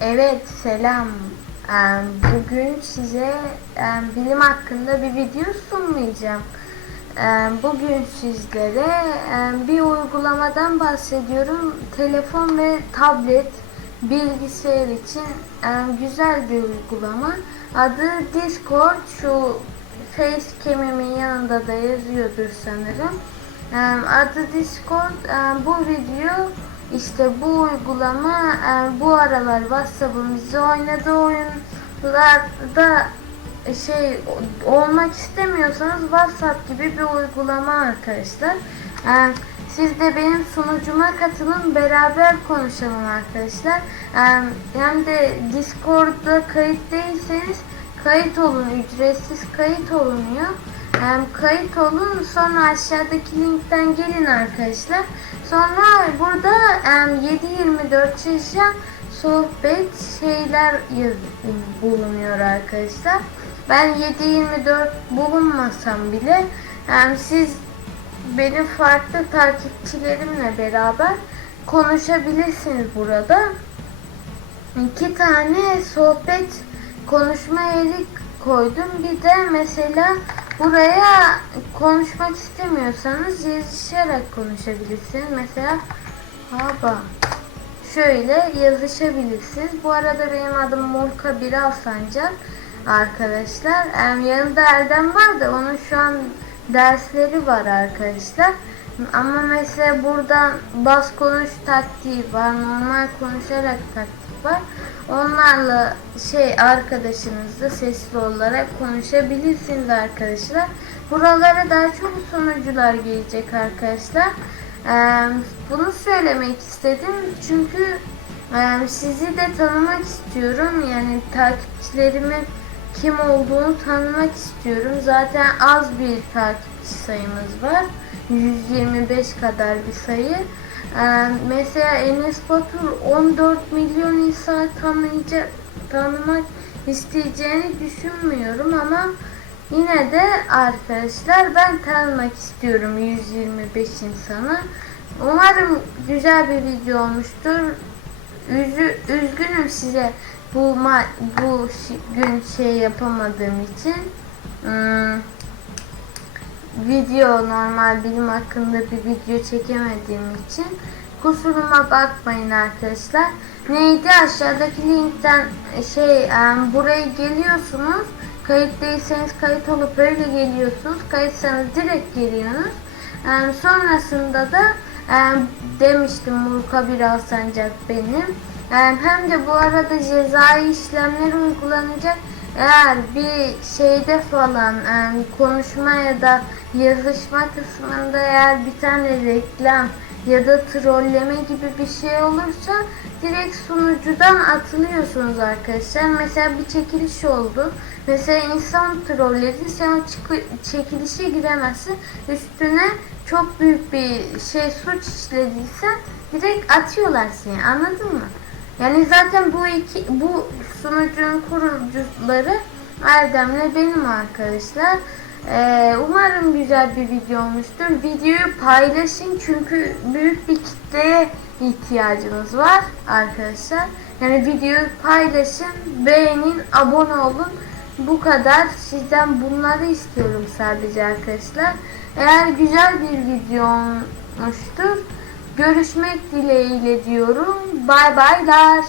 Evet selam. Bugün size bilim hakkında bir video sunmayacağım. Bugün sizlere bir uygulamadan bahsediyorum. Telefon ve tablet bilgisayar için güzel bir uygulama. Adı Discord. Şu facecam'imin yanında da yazıyordur sanırım. Adı Discord. Bu video işte bu uygulama e, bu aralar WhatsApp'ımızda oynadığı oyunlarda şey olmak istemiyorsanız WhatsApp gibi bir uygulama arkadaşlar. E, siz de benim sunucuma katılın beraber konuşalım arkadaşlar. E, hem de Discord'da kayıt değilseniz kayıt olun ücretsiz kayıt olunuyor. Kayıt olun sonra aşağıdaki linkten gelin arkadaşlar. Sonra burada em, 7-24 çalışan sohbet şeyler bulunuyor arkadaşlar. Ben 7-24 bulunmasam bile siz benim farklı takipçilerimle beraber konuşabilirsiniz burada. İki tane sohbet konuşma yeri koydum. Bir de mesela buraya konuşmak istemiyorsanız yazışarak konuşabilirsiniz. Mesela haba şöyle yazışabilirsiniz. Bu arada benim adım Morka Biral Sancak arkadaşlar. Em, yanında Erdem var da onun şu an dersleri var arkadaşlar. Ama mesela burada bas konuş taktiği var. Normal konuşarak taktik var. Onlarla şey arkadaşınızla sesli olarak konuşabilirsiniz arkadaşlar. Buralara daha çok sunucular gelecek arkadaşlar. Ee, bunu söylemek istedim çünkü e, sizi de tanımak istiyorum. Yani takipçilerimin kim olduğunu tanımak istiyorum. Zaten az bir takipçi sayımız var. 125 kadar bir sayı. Ee, mesela Enes Batur 14 milyon insan tanıyacak, tanımak isteyeceğini düşünmüyorum ama yine de arkadaşlar ben tanımak istiyorum 125 insanı. Umarım güzel bir video olmuştur. Üzü, üzgünüm size bu ma bu gün şey yapamadığım için. Hmm, video normal bilim hakkında bir video çekemediğim için kusuruma bakmayın arkadaşlar. Neydi aşağıdaki linkten şey em, buraya geliyorsunuz. Kayıt değilseniz kayıt olup böyle geliyorsunuz. Kayıtsanız direkt geliyorsunuz. Em, sonrasında da em, demiştim Murka Biral Sancak benim. Em, hem de bu arada cezai işlemler uygulanacak. Eğer bir şeyde falan em, konuşma ya da yazışma kısmında eğer bir tane reklam ya da trolleme gibi bir şey olursa direkt sunucudan atılıyorsunuz arkadaşlar. Mesela bir çekiliş oldu. Mesela insan trolledi. Sen o çekilişe giremezsin. Üstüne çok büyük bir şey suç işlediysen direkt atıyorlar seni. Anladın mı? Yani zaten bu iki bu sunucunun kurucuları Erdem'le benim arkadaşlar. Ee, umarım güzel bir video olmuştur. Videoyu paylaşın çünkü büyük bir kitleye ihtiyacımız var arkadaşlar. Yani videoyu paylaşın, beğenin, abone olun. Bu kadar. Sizden bunları istiyorum sadece arkadaşlar. Eğer güzel bir video olmuştur, görüşmek dileğiyle diyorum. Bay baylar.